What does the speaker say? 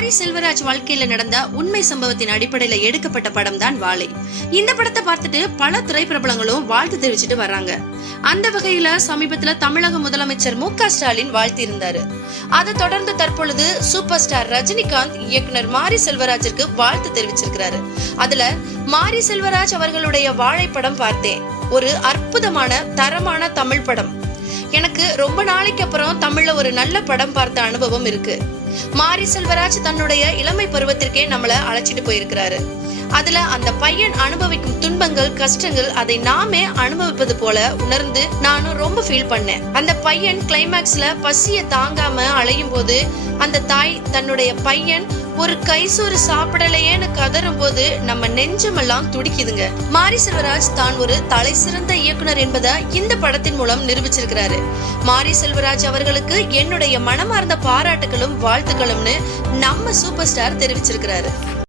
மாரி செல்வராஜ் வாழ்க்கையில நடந்த உண்மை சம்பவத்தின் அடிப்படையில எடுக்கப்பட்ட படம் தான் வாழை இந்த படத்தை பார்த்துட்டு பல திரைப்பிரபலங்களும் வாழ்த்து தெரிவிச்சுட்டு வர்றாங்க. அந்த வகையில சமீபத்துல தமிழக முதலமைச்சர் மு க ஸ்டாலின் வாழ்த்தி இருந்தாரு அதை தொடர்ந்து தற்பொழுது சூப்பர் ஸ்டார் ரஜினிகாந்த் இயக்குனர் மாரி செல்வராஜிற்கு வாழ்த்து தெரிவிச்சிருக்கிறாரு. அதுல மாரி செல்வராஜ் அவர்களுடைய வாழைப்படம் பார்த்தேன். ஒரு அற்புதமான தரமான தமிழ் படம். எனக்கு ரொம்ப நாளைக்கு அப்புறம் தமிழ்ல ஒரு நல்ல படம் பார்த்த அனுபவம் இருக்கு. மாரி செல்வராஜ் தன்னுடைய இளமை பருவத்திற்கே நம்மள அழைச்சிட்டு போயிருக்கிறாரு. அதுல அந்த பையன் அனுபவிக்கும் துன்பங்கள் கஷ்டங்கள் அதை நாமே அனுபவிப்பது போல உணர்ந்து நானும் ரொம்ப ஃபீல் பண்ணேன். அந்த பையன் கிளைமேக்ஸ்ல பசிய தாங்காம அலையும் போது அந்த தாய் தன்னுடைய பையன் ஒரு கைசோறு சாப்பிடலையேன்னு கதறும் போது நம்ம நெஞ்சமெல்லாம் துடிக்குதுங்க. மாரி செல்வராஜ் தான் ஒரு தலை சிறந்த இயக்குனர் என்பதை இந்த படத்தின் மூலம் நிரூபிச்சிருக்கிறாரு. மாரி செல்வராஜ் அவர்களுக்கு என்னுடைய மனமார்ந்த பாராட்டுகளும் வாழ்த்துக்களும்னு நம்ம சூப்பர் ஸ்டார் தெரிவிச்சிருக்கிறாரு.